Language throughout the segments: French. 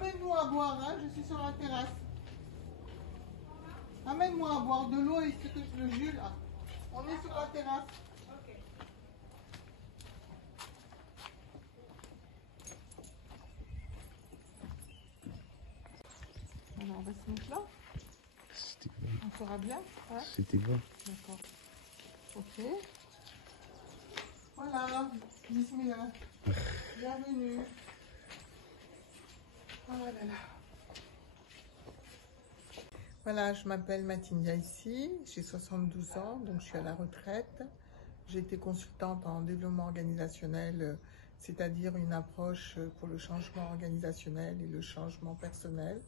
Amène-nous à boire, hein, je suis sur la terrasse. Amène-moi à boire de l'eau et ce que je le jure là. On est sur la terrasse. Ok. Alors on va se mettre là. On fera bien. Ouais. C'était bon. D'accord. Ok. Voilà. Bismillah. Bienvenue. Oh là là. Voilà, je m'appelle Matindia ici, j'ai 72 ans, donc je suis à la retraite. J'ai été consultante en développement organisationnel, c'est-à-dire une approche pour le changement organisationnel et le changement personnel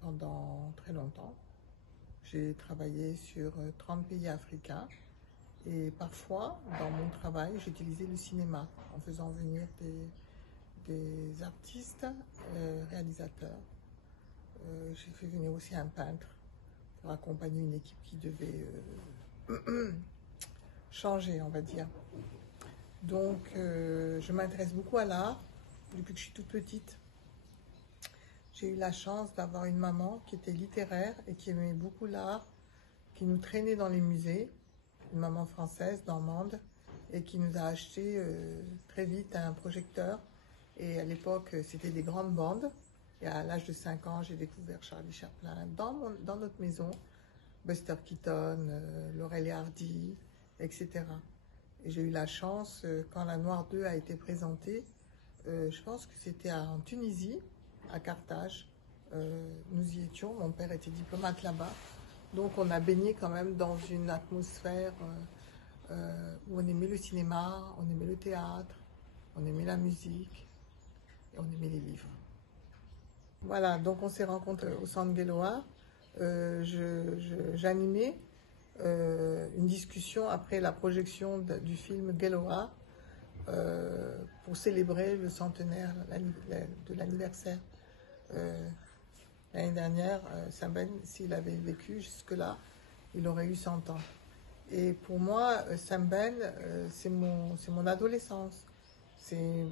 pendant très longtemps. J'ai travaillé sur 30 pays africains et parfois, dans mon travail, j'utilisais le cinéma en faisant venir des artistes, réalisateurs. J'ai fait venir aussi un peintre pour accompagner une équipe qui devait changer, on va dire. Donc, je m'intéresse beaucoup à l'art depuis que je suis toute petite. J'ai eu la chance d'avoir une maman qui était littéraire et qui aimait beaucoup l'art, qui nous traînait dans les musées, une maman française, normande, et qui nous a acheté très vite un projecteur. Et à l'époque, c'était des grandes bandes. Et à l'âge de 5 ans, j'ai découvert Charlie Chaplin dans notre maison, Buster Keaton, Laurel et Hardy, etc. Et j'ai eu la chance, quand La Noire 2 a été présentée, je pense que c'était en Tunisie, à Carthage. Nous y étions, mon père était diplomate là-bas. Donc on a baigné quand même dans une atmosphère où on aimait le cinéma, on aimait le théâtre, on aimait la musique et on aimait les livres. Voilà, donc on s'est rencontrés au Centre Guelloa. J'animais une discussion après la projection du film Guelloa pour célébrer le centenaire de l'anniversaire. L'année dernière, Samben, s'il avait vécu jusque-là, il aurait eu 100 ans. Et pour moi, Samben, c'est mon adolescence. C'est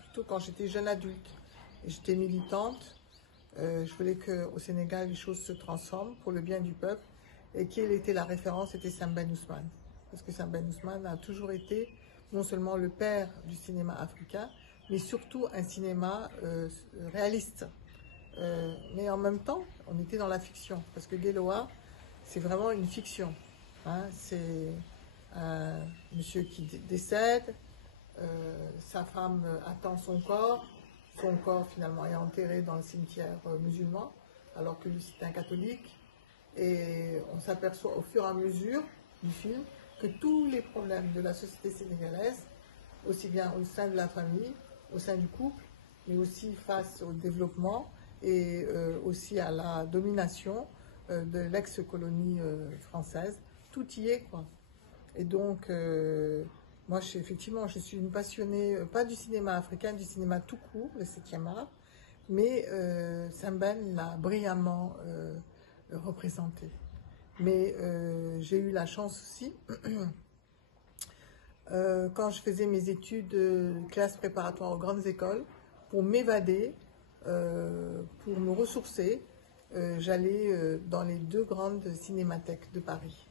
plutôt quand j'étais jeune adulte. J'étais militante. Je voulais qu'au Sénégal, les choses se transforment pour le bien du peuple. Et quelle était la référence? C'était Samben Ousmane. Parce que Samben Ousmane a toujours été non seulement le père du cinéma africain, mais surtout un cinéma réaliste. Mais en même temps, on était dans la fiction. Parce que Guelloa, c'est vraiment une fiction. Hein, c'est un monsieur qui décède, sa femme attend son corps finalement est enterré dans le cimetière musulman, alors que lui c'est un catholique. Et on s'aperçoit au fur et à mesure du film que tous les problèmes de la société sénégalaise, aussi bien au sein de la famille, au sein du couple, mais aussi face au développement et aussi à la domination de l'ex-colonie française, tout y est, quoi. Et donc, moi, effectivement, je suis une passionnée, pas du cinéma africain, du cinéma tout court, le 7e art, mais Samben l'a brillamment représenté. Mais j'ai eu la chance aussi, quand je faisais mes études de classe préparatoire aux grandes écoles, pour m'évader, pour me ressourcer, j'allais dans les 2 grandes cinémathèques de Paris.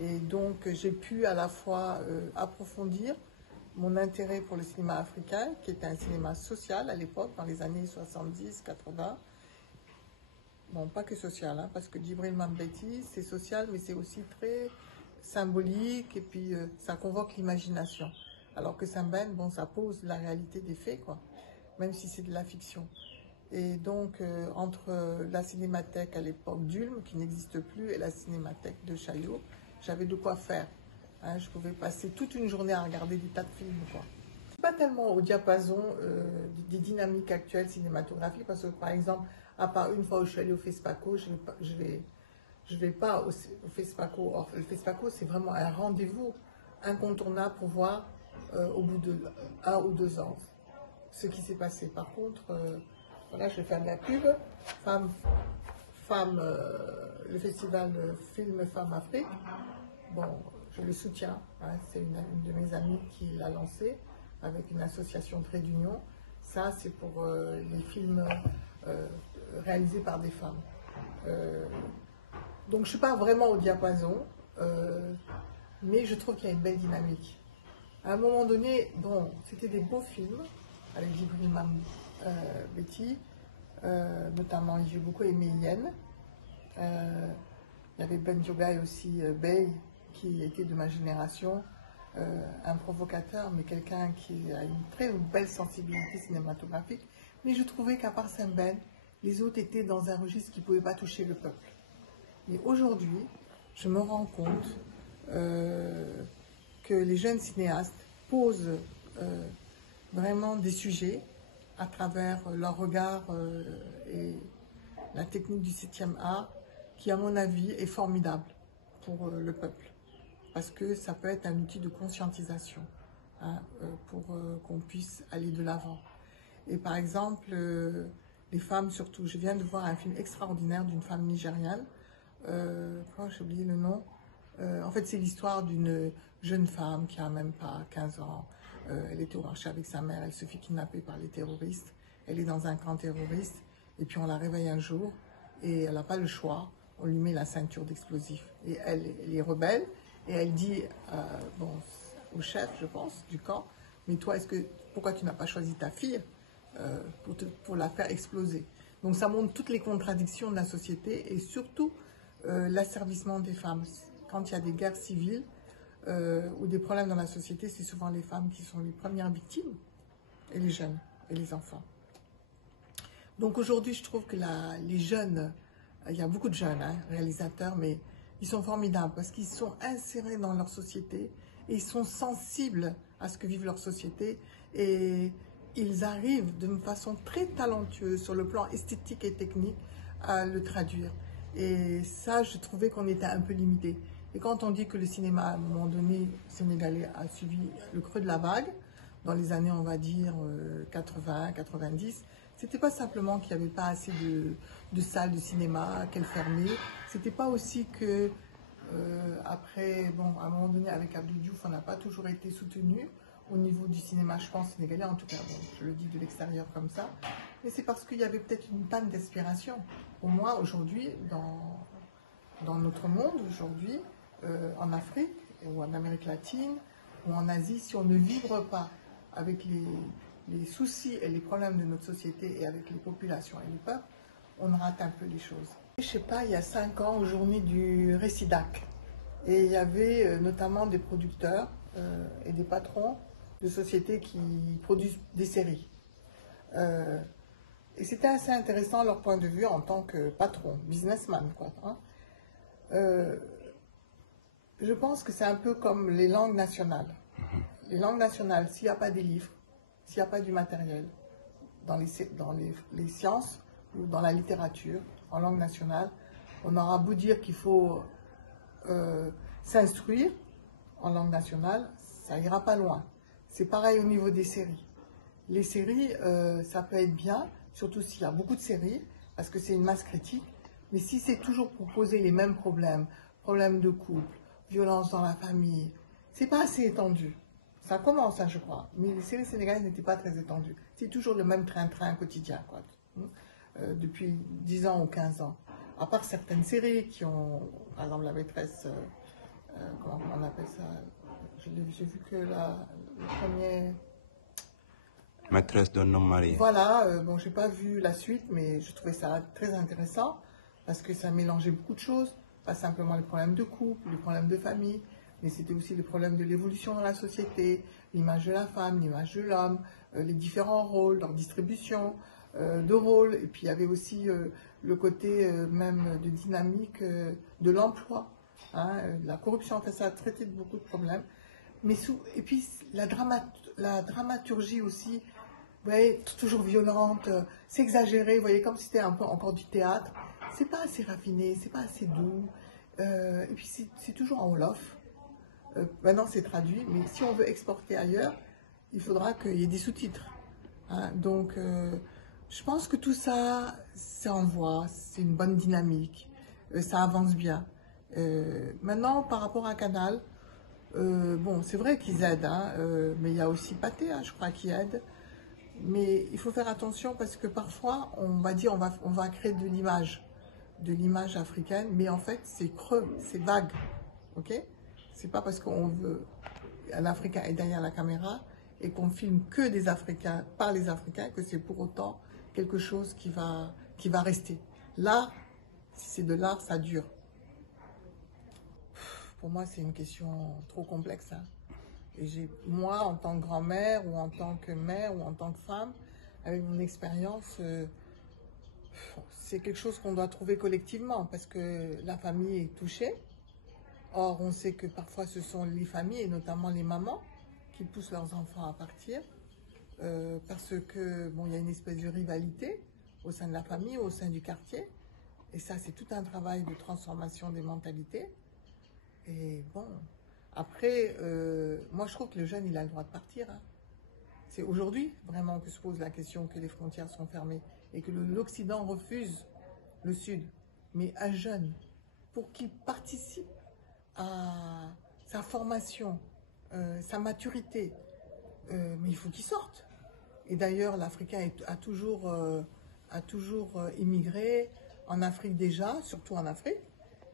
Et donc j'ai pu à la fois approfondir mon intérêt pour le cinéma africain, qui était un cinéma social à l'époque, dans les années 70-80. Bon, pas que social, hein, parce que Djibril Mambéty, c'est social, mais c'est aussi très symbolique, et puis ça convoque l'imagination. Alors que Samben, bon, ça pose la réalité des faits, quoi, même si c'est de la fiction. Et donc, entre la cinémathèque à l'époque d'Ulm, qui n'existe plus, et la cinémathèque de Chaillot, j'avais de quoi faire. Hein, je pouvais passer toute une journée à regarder des tas de films, quoi. Pas tellement au diapason des dynamiques actuelles cinématographiques, parce que par exemple, à part une fois où je suis allée au FESPACO, je vais pas au FESPACO. Or, le FESPACO, c'est vraiment un rendez-vous incontournable pour voir au bout de 1 ou 2 ans ce qui s'est passé. Par contre, voilà, je vais faire de la pub. Le festival de film Femmes Afrique, bon, je le soutiens. Hein, c'est une de mes amies qui l'a lancé avec une association Trait d'Union. Ça, c'est pour les films réalisés par des femmes. Donc, je ne suis pas vraiment au diapason, mais je trouve qu'il y a une belle dynamique. À un moment donné, bon, c'était des beaux films, avec Djibril Betty, notamment, j'ai beaucoup aimé Yen. Il y avait Ben Jogai aussi, Bey, qui était de ma génération, un provocateur, mais quelqu'un qui a une très belle sensibilité cinématographique. Mais je trouvais qu'à part Saint-Ben, les autres étaient dans un registre qui ne pouvait pas toucher le peuple. Mais aujourd'hui, je me rends compte que les jeunes cinéastes posent vraiment des sujets à travers leur regard et la technique du 7e art, qui à mon avis est formidable pour le peuple. Parce que ça peut être un outil de conscientisation, hein, pour qu'on puisse aller de l'avant. Et par exemple, les femmes surtout, je viens de voir un film extraordinaire d'une femme nigériane, j'ai oublié le nom, en fait c'est l'histoire d'une jeune femme qui a même pas 15 ans, elle était au marché avec sa mère, elle se fait kidnapper par les terroristes, elle est dans un camp terroriste, et puis on la réveille un jour, et elle n'a pas le choix, on lui met la ceinture d'explosifs. Et elle est rebelle, et elle dit bon, au chef, je pense, du camp, mais toi, pourquoi tu n'as pas choisi ta fille pour la faire exploser? Donc ça montre toutes les contradictions de la société, et surtout l'asservissement des femmes. Quand il y a des guerres civiles ou des problèmes dans la société, c'est souvent les femmes qui sont les premières victimes, et les jeunes, et les enfants. Donc aujourd'hui, je trouve que les jeunes, il y a beaucoup de jeunes réalisateurs, mais ils sont formidables parce qu'ils sont insérés dans leur société et ils sont sensibles à ce que vivent leur société, et ils arrivent d'une façon très talentueuse sur le plan esthétique et technique à le traduire. Et ça, je trouvais qu'on était un peu limité. Et quand on dit que le cinéma, à un moment donné, sénégalais a suivi le creux de la vague, dans les années, on va dire, 80, 90, c'était pas simplement qu'il n'y avait pas assez de salles de cinéma, qu'elles fermaient. C'était pas aussi que, après, bon, à un moment donné, avec Abdou Diouf, on n'a pas toujours été soutenu au niveau du cinéma, je pense, sénégalais, en tout cas, bon, je le dis de l'extérieur comme ça. Mais c'est parce qu'il y avait peut-être une panne d'inspiration. Pour moi, aujourd'hui, dans notre monde, aujourd'hui, en Afrique, ou en Amérique latine, ou en Asie, si on ne vibre pas avec les soucis et les problèmes de notre société et avec les populations et les peuples, on rate un peu les choses. Je sais pas, il y a 5 ans, aux journées du Récidac, et il y avait notamment des producteurs et des patrons de sociétés qui produisent des séries. Et c'était assez intéressant leur point de vue en tant que patron, businessman, quoi. Hein. Je pense que c'est un peu comme les langues nationales. Les langues nationales, s'il n'y a pas des livres, s'il n'y a pas du matériel dans les sciences ou dans la littérature en langue nationale, on aura beau dire qu'il faut s'instruire en langue nationale, ça ira pas loin. C'est pareil au niveau des séries. Les séries, ça peut être bien, surtout s'il y a beaucoup de séries, parce que c'est une masse critique, mais si c'est toujours pour poser les mêmes problèmes, problèmes de couple, violence dans la famille, c'est pas assez étendu. Ça commence, je crois, mais les séries sénégalaises n'étaient pas très étendues. C'est toujours le même train-train quotidien, quoi, depuis 10 ans ou 15 ans. À part certaines séries qui ont, par exemple, La Maîtresse, comment on appelle ça, j'ai vu que le premier... Maîtresse d'un homme marié. Voilà, bon, j'ai pas vu la suite, mais je trouvais ça très intéressant, parce que ça mélangeait beaucoup de choses, pas simplement les problèmes de couple, les problèmes de famille, mais c'était aussi les problèmes de l'évolution dans la société, l'image de la femme, l'image de l'homme, les différents rôles, leur distribution de rôles, et puis il y avait aussi le côté même de dynamique de l'emploi, hein, la corruption, enfin ça a traité de beaucoup de problèmes, mais et puis la dramaturgie aussi, vous voyez, toujours violente, c'est exagéré, vous voyez, comme si c'était un peu encore du théâtre, c'est pas assez raffiné, c'est pas assez doux, et puis c'est toujours en Wolof. Maintenant c'est traduit, mais si on veut exporter ailleurs, il faudra qu'il y ait des sous-titres. Hein. Donc je pense que tout ça, c'est en voie, c'est une bonne dynamique, ça avance bien. Maintenant, par rapport à Canal, bon, c'est vrai qu'ils aident, hein, mais il y a aussi Pathé, hein, je crois, qui aide. Mais il faut faire attention parce que parfois, on va dire, on va créer de l'image africaine, mais en fait, c'est creux, c'est vague, ok? C'est pas parce qu'on veut, un Africain est derrière la caméra et qu'on filme que des Africains, par les Africains, que c'est pour autant quelque chose qui va rester. L'art, si c'est de l'art, ça dure. Pour moi, c'est une question trop complexe, hein. Et moi, en tant que grand-mère, ou en tant que mère, ou en tant que femme, avec mon expérience, c'est quelque chose qu'on doit trouver collectivement, parce que la famille est touchée. Or, on sait que parfois, ce sont les familles, et notamment les mamans, qui poussent leurs enfants à partir, parce que, bon, il y a une espèce de rivalité au sein de la famille, au sein du quartier. Et ça, c'est tout un travail de transformation des mentalités. Et bon... Après, moi je trouve que le jeune, il a le droit de partir, hein. C'est aujourd'hui vraiment que se pose la question que les frontières sont fermées et que l'Occident refuse le Sud. Mais un jeune, pour qu'il participe à sa formation, sa maturité, mais il faut qu'il sorte. Et d'ailleurs, l'Africain a toujours immigré en Afrique déjà, surtout en Afrique,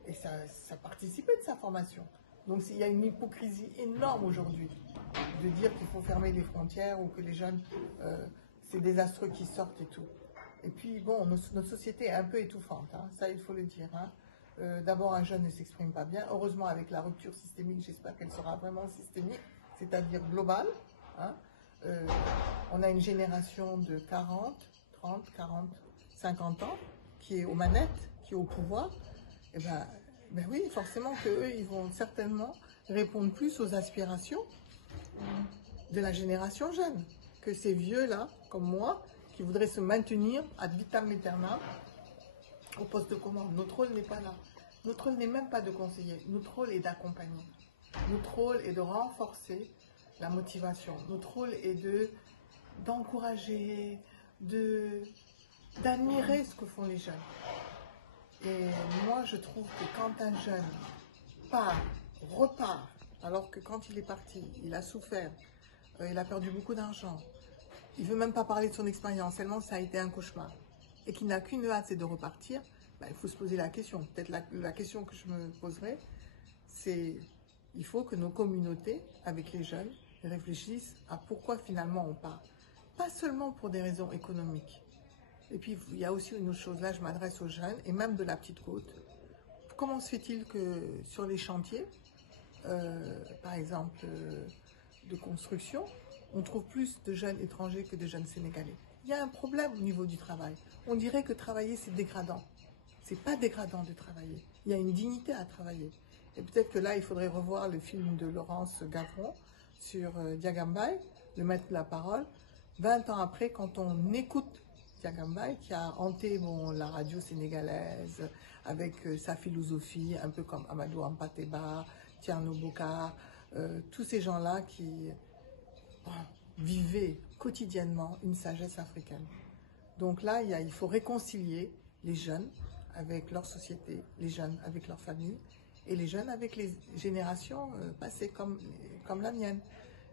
et ça participait de sa formation. Donc il y a une hypocrisie énorme aujourd'hui de dire qu'il faut fermer les frontières ou que les jeunes, c'est désastreux qu'ils sortent et tout. Et puis bon, notre société est un peu étouffante, hein, ça il faut le dire, hein. D'abord, un jeune ne s'exprime pas bien. Heureusement, avec la rupture systémique, j'espère qu'elle sera vraiment systémique, c'est-à-dire globale, hein. On a une génération de 40, 30, 40, 50 ans qui est aux manettes, qui est au pouvoir. Et ben oui, forcément qu'eux, ils vont certainement répondre plus aux aspirations de la génération jeune que ces vieux-là, comme moi, qui voudraient se maintenir ad vitam aeternam au poste de commande. Notre rôle n'est pas là. Notre rôle n'est même pas de conseiller. Notre rôle est d'accompagner. Notre rôle est de renforcer la motivation. Notre rôle est d'encourager, d'admirer ce que font les jeunes. Et moi, je trouve que quand un jeune repart, alors que quand il est parti, il a souffert, il a perdu beaucoup d'argent, il ne veut même pas parler de son expérience, tellement ça a été un cauchemar, et qu'il n'a qu'une hâte, c'est de repartir, il faut se poser la question. Peut-être la question que je me poserai, c'est il faut que nos communautés, avec les jeunes, réfléchissent à pourquoi finalement on part. Pas seulement pour des raisons économiques. Et puis, il y a aussi une autre chose, là je m'adresse aux jeunes, et même de la Petite Côte. Comment se fait-il que sur les chantiers, par exemple de construction, on trouve plus de jeunes étrangers que de jeunes sénégalais? Il y a un problème au niveau du travail. On dirait que travailler c'est dégradant. C'est pas dégradant de travailler. Il y a une dignité à travailler. Et peut-être que là, il faudrait revoir le film de Laurence Gavron sur Diagambay, le maître de la parole. 20 ans après, quand on écoute Diagambay, qui a hanté la radio sénégalaise avec sa philosophie, un peu comme Amadou Hampâté-Bâ, Thierno Bokar, tous ces gens-là qui vivaient quotidiennement une sagesse africaine. Donc là, il faut réconcilier les jeunes avec leur société, les jeunes avec leur famille, et les jeunes avec les générations passées comme la mienne.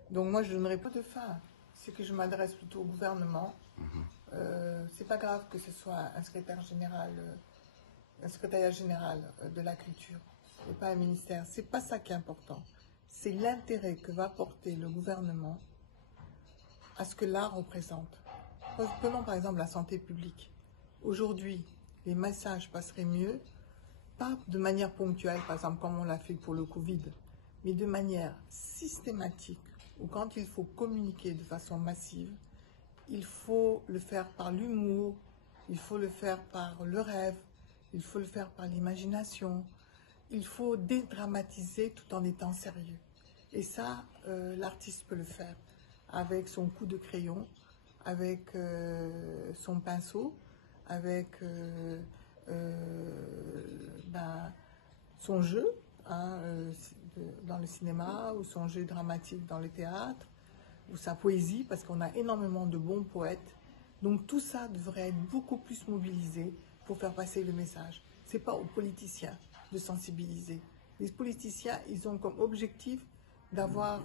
Donc moi, je ne donnerai pas de fin. C'est que je m'adresse plutôt au gouvernement. C'est pas grave que ce soit un secrétariat général de la culture et pas un ministère. C'est pas ça qui est important. C'est l'intérêt que va porter le gouvernement à ce que l'art représente. Prenons par exemple la santé publique. Aujourd'hui, les messages passeraient mieux, pas de manière ponctuelle, par exemple comme on l'a fait pour le Covid, mais de manière systématique, ou quand il faut communiquer de façon massive, il faut le faire par l'humour, il faut le faire par le rêve, il faut le faire par l'imagination, il faut dédramatiser tout en étant sérieux. Et ça, l'artiste peut le faire avec son coup de crayon, avec son pinceau, avec son jeu dans le cinéma, ou son jeu dramatique dans le théâtre, ou sa poésie, parce qu'on a énormément de bons poètes. Donc tout ça devrait être beaucoup plus mobilisé pour faire passer le message. Ce n'est pas aux politiciens de sensibiliser. Les politiciens, ils ont comme objectif d'avoir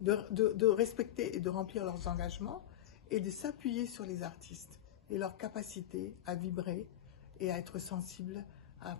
de respecter et de remplir leurs engagements et de s'appuyer sur les artistes et leur capacité à vibrer et à être sensibles à